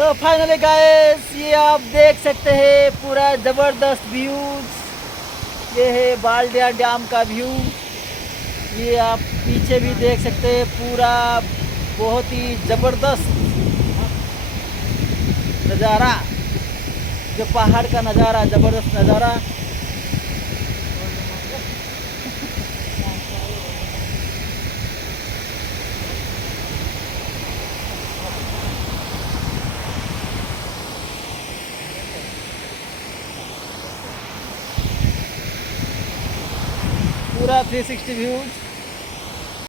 तो finally guys ये आप देख सकते हैं पूरा ज़बरदस्त व्यूज। ये है बालदिया डैम का व्यू। ये आप पीछे भी देख सकते हैं पूरा बहुत ही ज़बरदस्त नज़ारा, जो पहाड़ का नज़ारा, ज़बरदस्त नज़ारा। पूरा 360 व्यूज।